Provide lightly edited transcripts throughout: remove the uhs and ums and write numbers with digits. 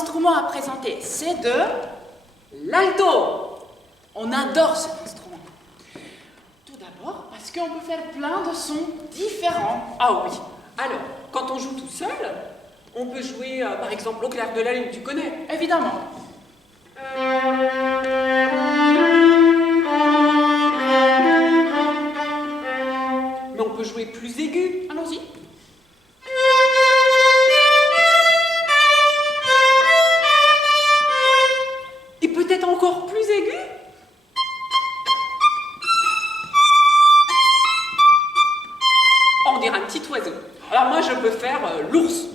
instrument à présenter, c'est de l'alto. On adore cet instrument. Tout d'abord, parce qu'on peut faire plein de sons différents. Ah oui. Alors, quand on joue tout seul, on peut jouer, par exemple, au clair de la lune, tu connais? Évidemment. Mais on peut jouer plus aigu. Allons-y. Et peut-être encore plus aigu. On dirait un petit oiseau. Alors moi, je peux faire l'ours.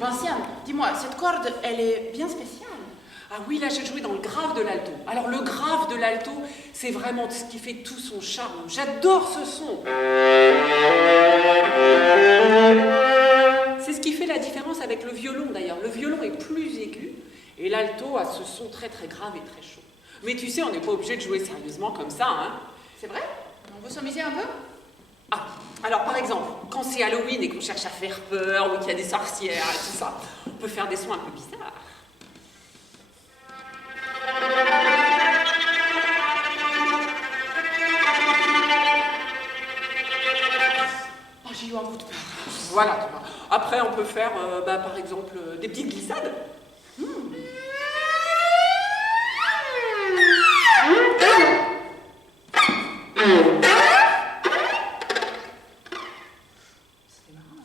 Vinciane, dis-moi, cette corde, elle est bien spéciale. Ah oui, là, j'ai joué dans le grave de l'alto. Alors le grave de l'alto, c'est vraiment ce qui fait tout son charme. J'adore ce son. C'est ce qui fait la différence avec le violon, d'ailleurs. Le violon est plus aigu et l'alto a ce son très très grave et très chaud. Mais tu sais, on n'est pas obligé de jouer sérieusement comme ça, hein. C'est vrai? On veut s'amuser un peu? Ah, alors par exemple, quand c'est Halloween et qu'on cherche à faire peur ou qu'il y a des sorcières et tout ça, on peut faire des sons un peu bizarres. Oh, j'ai eu un coup de peur. Voilà, tu vois. Après, on peut faire, par exemple, des petites glissades.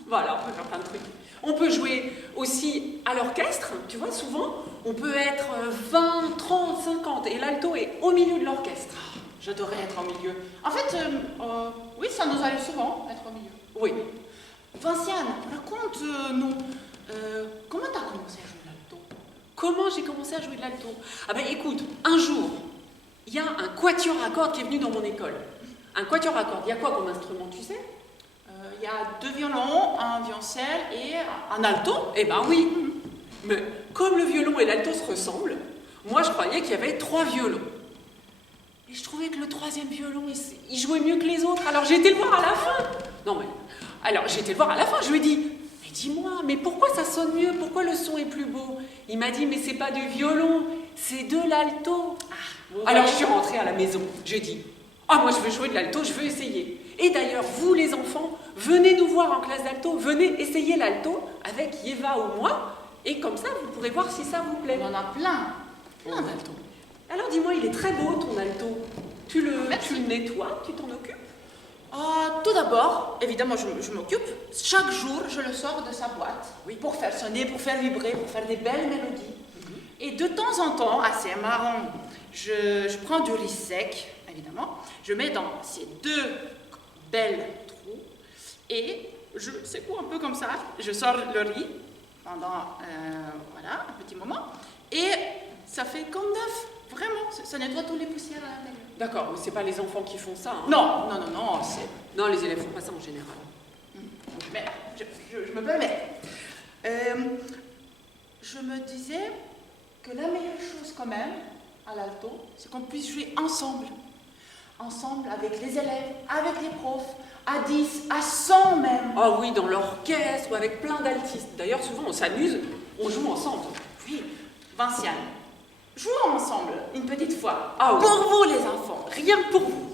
Voilà, on peut faire plein de trucs. On peut jouer aussi à l'orchestre, tu vois, souvent, on peut être 20, 30, 50, et l'alto est au milieu de l'orchestre. J'adorais être au milieu. En fait, oui, ça nous arrive souvent, être au milieu. Oui. Vinciane, raconte-nous, comment t'as commencé à jouer de l'alto? Comment j'ai commencé à jouer de l'alto? Ah ben écoute, un jour, il y a un quatuor à cordes qui est venu dans mon école. Un quatuor à cordes, il y a quoi comme instrument, tu sais? Il y a 2 violons, un violoncelle et un alto. Eh ben oui. Mais comme le violon et l'alto se ressemblent, moi je croyais qu'il y avait 3 violons. Et je trouvais que le 3e violon, il jouait mieux que les autres. Alors j'ai été le voir à la fin. Non mais, alors j'ai été le voir à la fin, je lui ai dit, mais dis-moi, mais pourquoi ça sonne mieux? Pourquoi le son est plus beau? Il m'a dit, mais c'est pas du violon, c'est de l'alto. Alors je suis rentrée à la maison, j'ai dit, ah moi je veux jouer de l'alto, je veux essayer. Et d'ailleurs, vous les enfants, venez nous voir en classe d'alto, venez essayer l'alto avec Yeva ou moi, et comme ça vous pourrez voir si ça vous plaît. On en a plein d'alto. Alors dis-moi, il est très beau ton alto. Tu le nettoies, tu t'en occupes? Tout d'abord, évidemment, je m'occupe. Chaque jour, je le sors de sa boîte, oui, pour faire sonner, pour faire vibrer, pour faire des belles mélodies. Et de temps en temps, assez marrant, je prends du riz sec, évidemment, je mets dans ces 2 belles trous et je secoue un peu comme ça, je sors le riz pendant voilà, un petit moment et ça fait comme neuf, vraiment, ça nettoie toutes les poussières à l'intérieur. D'accord, mais c'est pas les enfants qui font ça, hein? Non, c'est... Non, les élèves font pas ça en général. Mais je me permets. Je me disais que la meilleure chose quand même à l'alto, c'est qu'on puisse jouer ensemble. Ensemble avec les élèves, avec les profs, à 10, à 100 même. Ah oui, dans l'orchestre ou avec plein d'altistes. D'ailleurs, souvent on s'amuse, on joue ensemble. Oui, Vinciane, jouons ensemble une petite fois. Ah oui. Pour vous les enfants, rien que pour vous.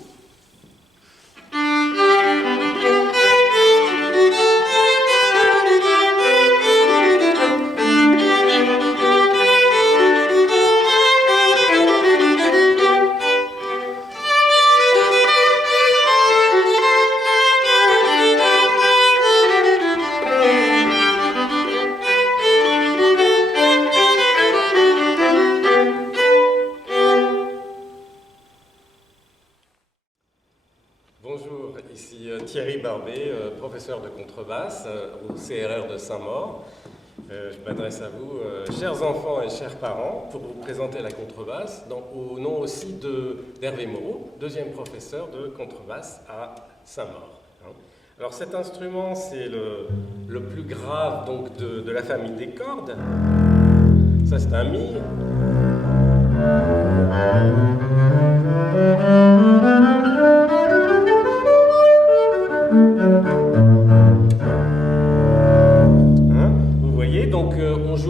Bonjour, ici Thierry Barbet, professeur de contrebasse au CRR de Saint-Maur. Je m'adresse à vous, chers enfants et chers parents, pour vous présenter la contrebasse, au nom aussi d'Hervé Moreau, 2e professeur de contrebasse à Saint-Maur. Alors cet instrument, c'est le plus grave donc, de la famille des cordes. Ça, c'est un mi.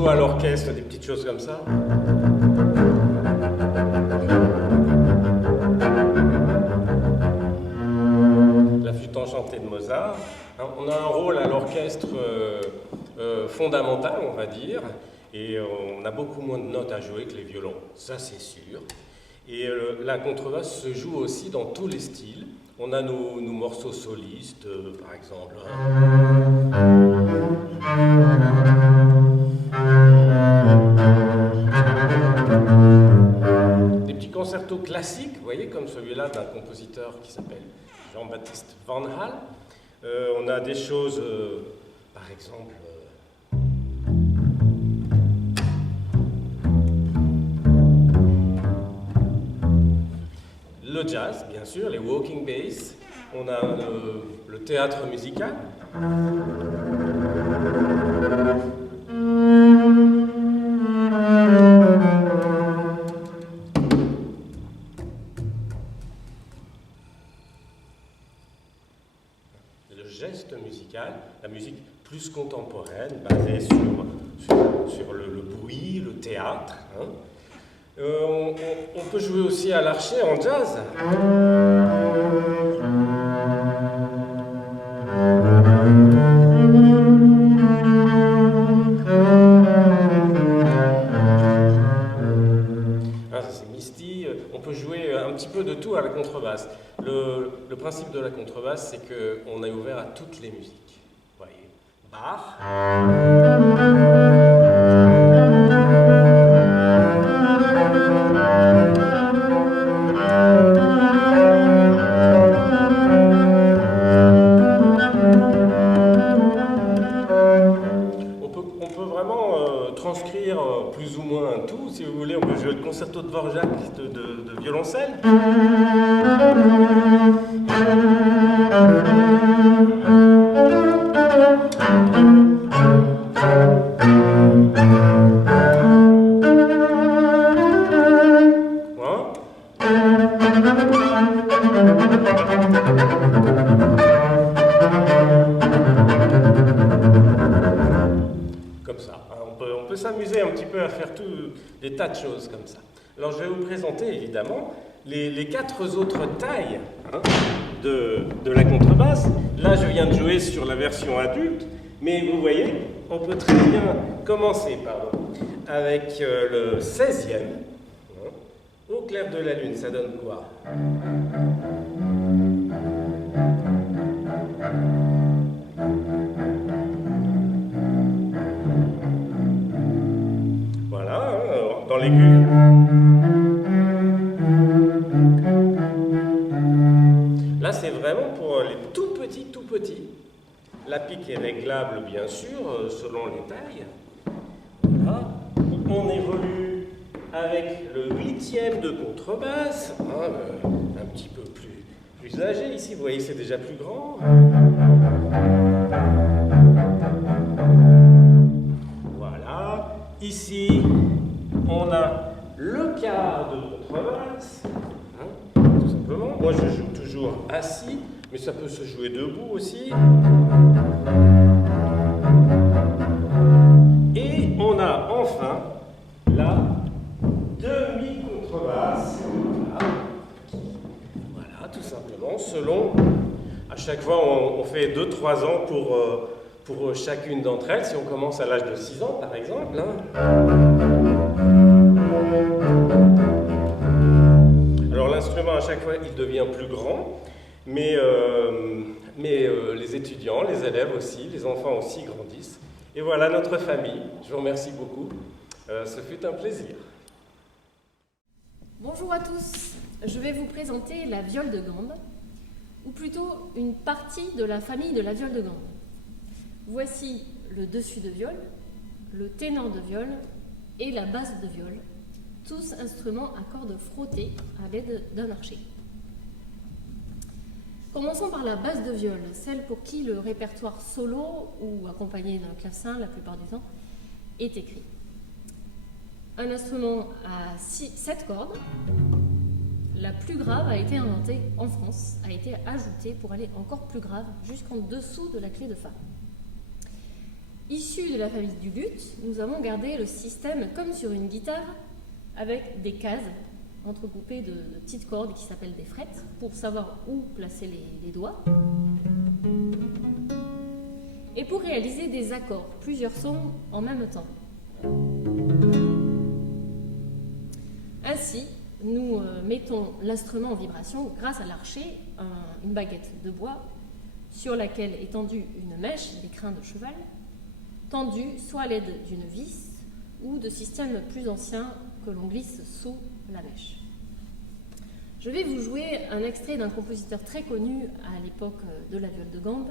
solo à l'orchestre, des petites choses comme ça. La flûte enchantée de Mozart. On a un rôle à l'orchestre fondamental, on va dire, et on a beaucoup moins de notes à jouer que les violons, ça c'est sûr. Et la contrebasse se joue aussi dans tous les styles. On a nos morceaux solistes, par exemple. Des petits concertos classiques, vous voyez, comme celui-là d'un compositeur qui s'appelle Jean-Baptiste Van Hal. On a des choses, par exemple, le jazz, bien sûr, les walking bass. On a le théâtre musical. Le geste musical, la musique plus contemporaine, basée sur le bruit, le théâtre. Hein. On peut jouer aussi à l'archet en jazz. C'est Misty. On peut jouer un petit peu de tout à la contrebasse. Le principe de la contrebasse, c'est qu'on est ouvert à toutes les musiques. Vous voyez, Bach. Transcrire plus ou moins tout, si vous voulez, on peut jouer le concerto de Dvorak de violoncelle. Comme ça, on peut s'amuser un petit peu à faire des tas de choses comme ça. Alors je vais vous présenter évidemment les 4 autres tailles de la contrebasse. Là je viens de jouer sur la version adulte, mais vous voyez, on peut très bien commencer avec le 16e. Au clair de la lune, ça donne quoi? Voilà, dans l'aigu. Là, c'est vraiment pour les tout petits. La pique est réglable, bien sûr, selon les tailles. Voilà. On évolue avec le 8e de contrebasse, un petit peu plus âgé. Ici, vous voyez, c'est déjà plus grand. Voilà. Ici, on a le quart de contrebasse, tout simplement. Moi, je joue toujours assis, mais ça peut se jouer debout aussi. Et on a enfin la demi-contrebasse. Voilà, tout simplement, selon... À chaque fois, on fait 2-3 ans pour chacune d'entre elles, si on commence à l'âge de 6 ans, par exemple. Alors l'instrument, à chaque fois, il devient plus grand, mais les étudiants, les élèves aussi, les enfants aussi grandissent. Et voilà notre famille. Je vous remercie beaucoup. Ce fut un plaisir. Bonjour à tous. Je vais vous présenter la viole de gambe, ou plutôt une partie de la famille de la viole de gambe. Voici le dessus de viole, le ténor de viole et la basse de viole, tous instruments à cordes frottées à l'aide d'un archet. Commençons par la basse de viole, celle pour qui le répertoire solo ou accompagné d'un clavecin la plupart du temps est écrit. Un instrument à 7 cordes. La plus grave a été inventée en France, a été ajoutée pour aller encore plus grave jusqu'en dessous de la clé de fa. Issus de la famille du luth, nous avons gardé le système comme sur une guitare avec des cases entrecoupées de petites cordes qui s'appellent des frettes pour savoir où placer les doigts. Et pour réaliser des accords, plusieurs sons en même temps. Ainsi, nous mettons l'instrument en vibration grâce à l'archet, une baguette de bois sur laquelle est tendue une mèche, des crins de cheval, tendue soit à l'aide d'une vis ou de systèmes plus anciens que l'on glisse sous la mèche. Je vais vous jouer un extrait d'un compositeur très connu à l'époque de la viole de gambe,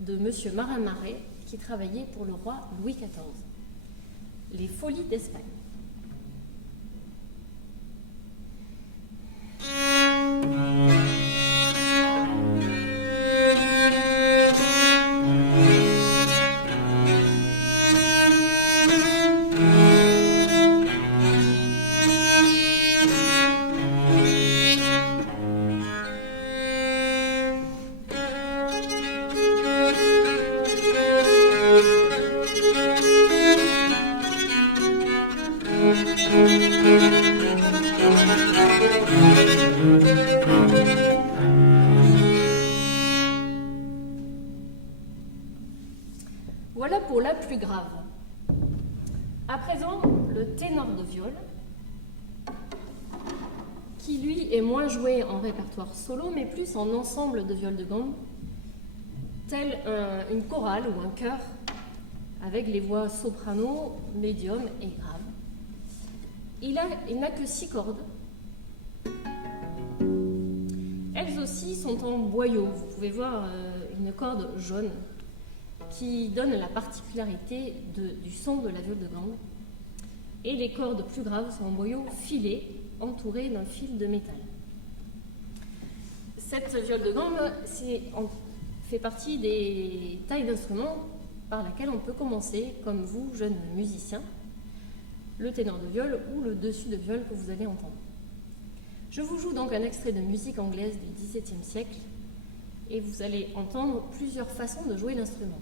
de M. Marin-Marais, qui travaillait pour le roi Louis XIV. Les Folies d'Espagne. Voilà pour la plus grave. À présent, le ténor de viole, qui lui est moins joué en répertoire solo, mais plus en ensemble de viole de gambe, tel une chorale ou un chœur, avec les voix soprano, médium et grave. Il n'a que 6 cordes. Elles aussi sont en boyau. Vous pouvez voir une corde jaune qui donne la particularité du son de la viole de gambe. Et les cordes plus graves sont en boyau filé, entouré d'un fil de métal. Cette viole de gambe fait partie des tailles d'instruments par laquelle on peut commencer, comme vous, jeunes musiciens, le ténor de viole ou le dessus de viole que vous allez entendre. Je vous joue donc un extrait de musique anglaise du XVIIe siècle et vous allez entendre plusieurs façons de jouer l'instrument.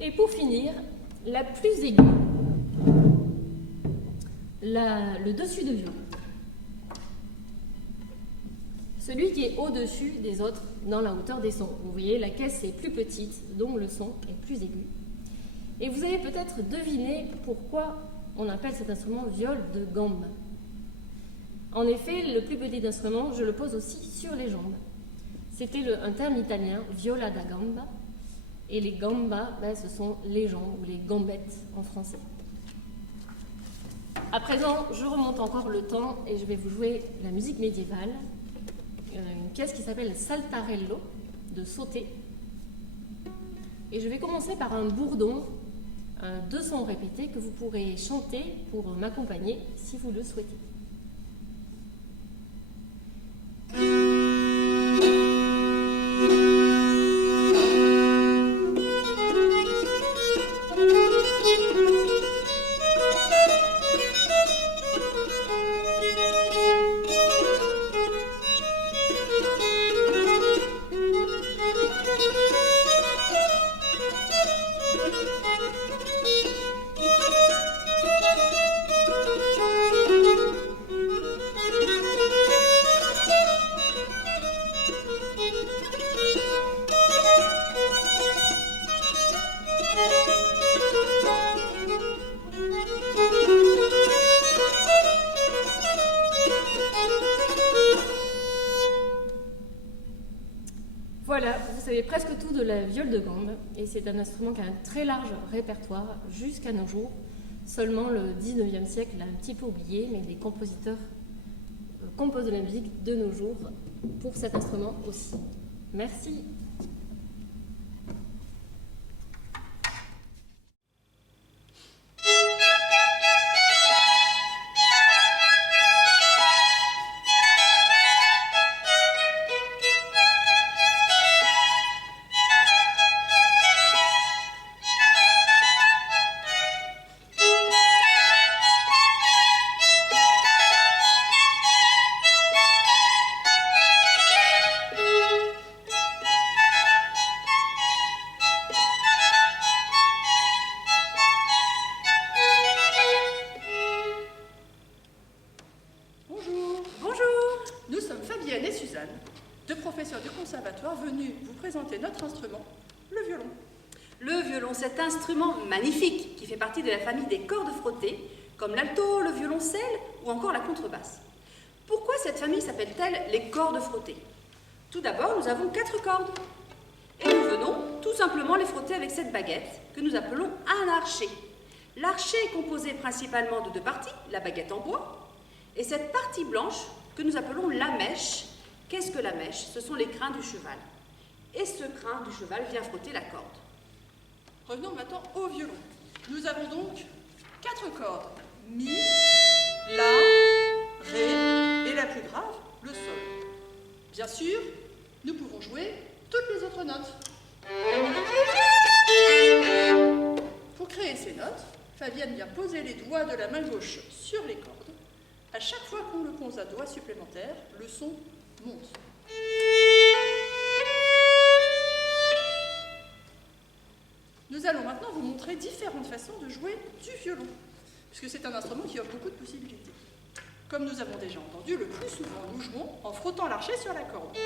Et pour finir, la plus aiguë, le dessus de viole. Celui qui est au-dessus des autres dans la hauteur des sons. Vous voyez, la caisse est plus petite, donc le son est plus aigu. Et vous avez peut-être deviné pourquoi on appelle cet instrument viole de gambe. En effet, le plus petit instrument, je le pose aussi sur les jambes. C'était un terme italien, viola da gamba, et les gambas, ce sont les jambes ou les gambettes en français. À présent, je remonte encore le temps et je vais vous jouer la musique médiévale, une pièce qui s'appelle Saltarello, de sauter. Et je vais commencer par un bourdon, deux sons répétés que vous pourrez chanter pour m'accompagner si vous le souhaitez. Voilà, vous savez presque tout de la viole de gambe, et c'est un instrument qui a un très large répertoire jusqu'à nos jours. Seulement le 19e siècle l'a un petit peu oublié, mais des compositeurs composent de la musique de nos jours pour cet instrument aussi. Merci. Notre instrument, le violon. Le violon, cet instrument magnifique qui fait partie de la famille des cordes frottées, comme l'alto, le violoncelle ou encore la contrebasse. Pourquoi cette famille s'appelle-t-elle les cordes frottées? Tout d'abord, nous avons 4 cordes. Et nous venons tout simplement les frotter avec cette baguette que nous appelons un archet. L'archet est composé principalement de 2 parties, la baguette en bois, et cette partie blanche que nous appelons la mèche. Qu'est-ce que la mèche? Ce sont les crins du cheval. Et ce crin du cheval vient frotter la corde. Revenons maintenant au violon. Nous avons donc 4 cordes. Mi, La, Ré et la plus grave, le Sol. Bien sûr, nous pouvons jouer toutes les autres notes. Pour créer ces notes, Fabienne vient poser les doigts de la main gauche sur les cordes. À chaque fois qu'on le pose un doigt supplémentaire, le son monte. Nous allons maintenant vous montrer différentes façons de jouer du violon, puisque c'est un instrument qui offre beaucoup de possibilités. Comme nous avons déjà entendu, le plus souvent nous jouons en frottant l'archet sur la corde.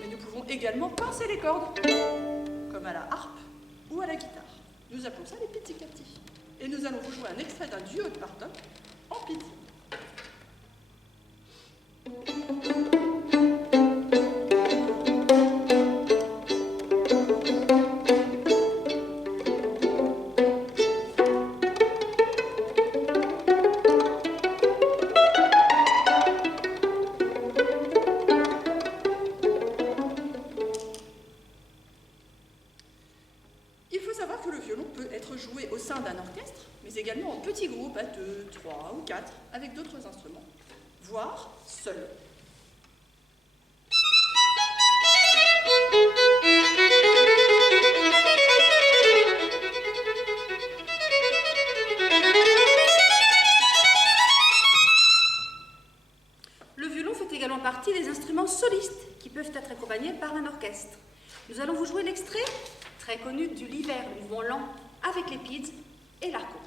Mais nous pouvons également pincer les cordes, comme à la harpe ou à la guitare. Nous appelons ça les pizzicati. Et nous allons vous jouer un extrait d'un duo de Bartók en pizzi. Également en petits groupes à 2, 3 ou 4 avec d'autres instruments, voire seul. Le violon fait également partie des instruments solistes qui peuvent être accompagnés par un orchestre. Nous allons vous jouer l'extrait très connu du Lieder, le mouvement lent avec les pids et l'arco.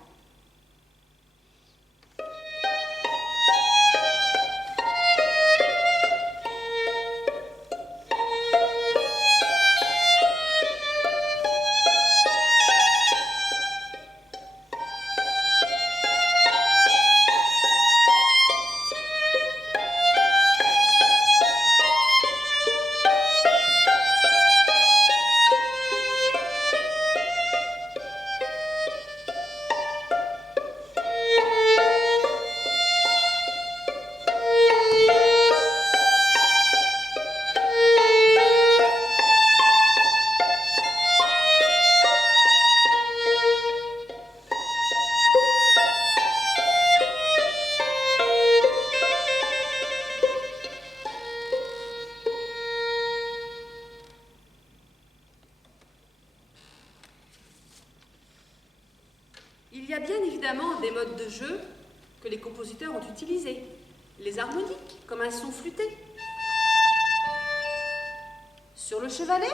Il y a bien évidemment des modes de jeu que les compositeurs ont utilisés. Les harmoniques, comme un son flûté. Sur le chevalet.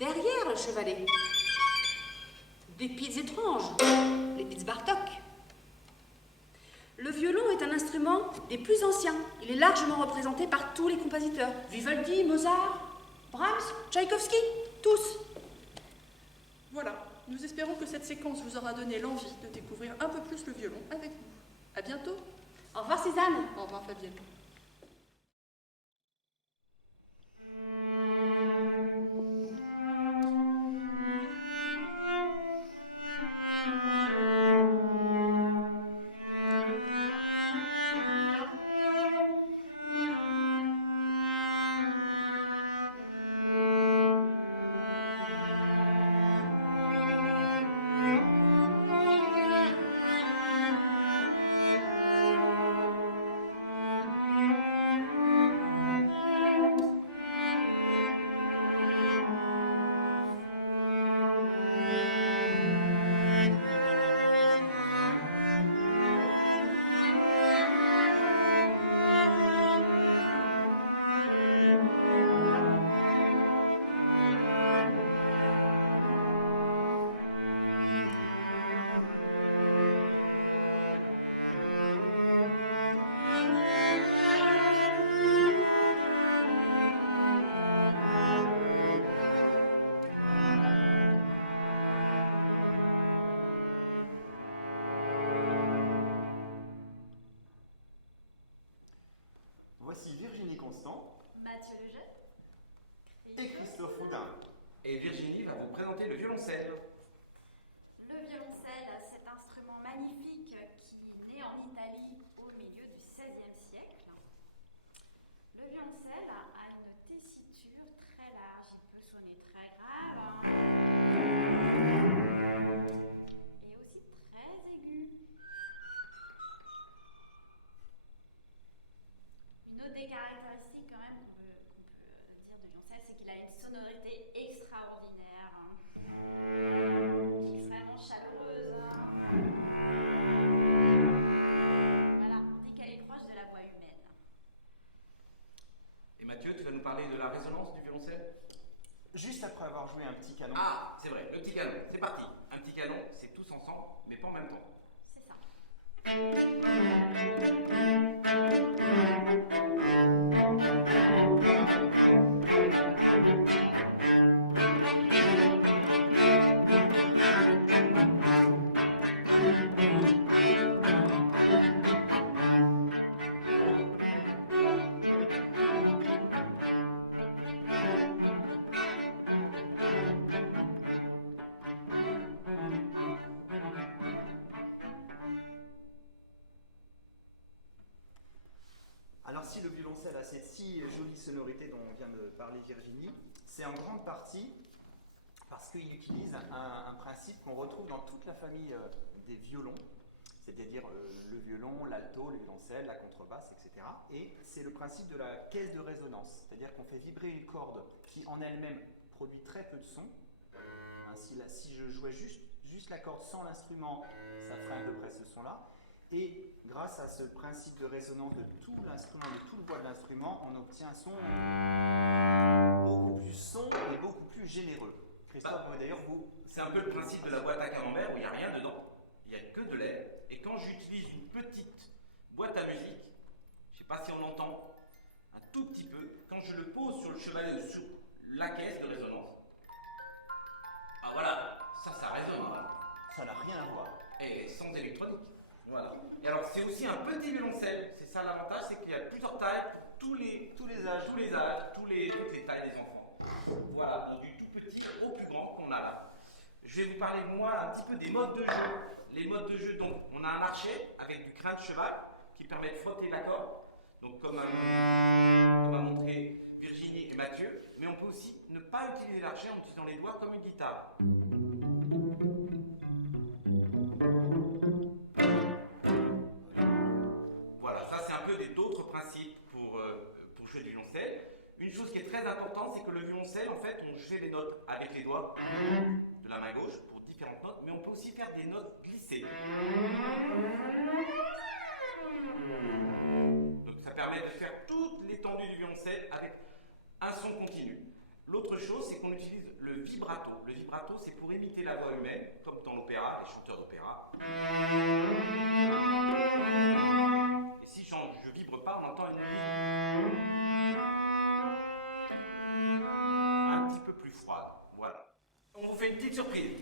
Derrière le chevalet. Des pieds étranges, les pieds Bartók. Le violon est un instrument des plus anciens. Il est largement représenté par tous les compositeurs. Vivaldi, Mozart, Brahms, Tchaïkovski, tous. Voilà. Nous espérons que cette séquence vous aura donné l'envie de découvrir un peu plus le violon avec nous. À bientôt. Au revoir Cézanne. Au revoir Fabienne. voici Virginie Constant Mathieu Lejeune. et Christophe Houdin. Et Virginie va vous présenter le violoncelle. Le violoncelle, cet instrument magnifique qui est né en Italie au milieu du XVIe siècle. Le violoncelle a une tessiture très large, il peut sonner très grave et aussi très aigu. Une autre des caractéristiques quand même qu'on peut dire de violoncelle, c'est qu'il a une sonorité extraordinaire, qui est vraiment chaleureuse. Voilà, on dit qu'elle est proche de la voix humaine. Et Mathieu, tu vas nous parler de la résonance du violoncelle? Juste après avoir joué un petit canon. Ah, c'est vrai, le petit canon, c'est parti. Un petit canon, c'est tous ensemble, mais pas en même temps. C'est ça. Alors si le violoncelle a cette si jolie sonorité dont vient de parler Virginie, c'est en grande partie parce qu'il utilise un principe qu'on retrouve dans toute la famille des violons, c'est-à-dire le violon, l'alto, le violoncelle, la contrebasse, etc. Et c'est le principe de la caisse de résonance, c'est-à-dire qu'on fait vibrer une corde qui en elle-même produit très peu de son. Hein, si je jouais juste la corde sans l'instrument, ça ferait à peu près ce son-là. Et grâce à ce principe de résonance de tout l'instrument, de tout le bois de l'instrument, on obtient un son beaucoup plus sombre et beaucoup plus généreux. Christophe, d'ailleurs, vous... C'est un peu le principe de la boîte à camembert où il n'y a rien dedans. Il n'y a que de l'air. Et quand j'utilise une petite boîte à musique, je ne sais pas si on entend, un tout petit peu, quand je le pose sur le chevalet ou sur la caisse de résonance, ah voilà, ça résonne. Ça n'a rien à voir. Et sans électronique. Voilà. Et alors c'est aussi un petit violoncelle. C'est ça l'avantage, c'est qu'il y a plusieurs tailles pour tous les âges, toutes les tailles des enfants. Voilà, donc du tout petit au plus grand qu'on a là. Je vais vous parler moi un petit peu des modes de jeu. Les modes de jeu, donc on a un archet avec du crin de cheval qui permet de frotter la corde. Donc comme a montré Virginie et Mathieu, mais on peut aussi ne pas utiliser l'archet en utilisant les doigts comme une guitare. Voilà, ça c'est un peu d'autres principes pour jouer du violoncelle. Une chose qui est très importante, c'est que le violoncelle, en fait, on fait les notes avec les doigts de la main gauche pour différentes notes, mais on peut aussi faire des notes glissées. Donc ça permet de faire toute l'étendue du violoncelle avec un son continu. L'autre chose, c'est qu'on utilise le vibrato. Le vibrato, c'est pour imiter la voix humaine, comme dans l'opéra, les chanteurs d'opéra. Et si je vibre pas, on entend une musique un petit peu plus froide. Voilà. On vous fait une petite surprise.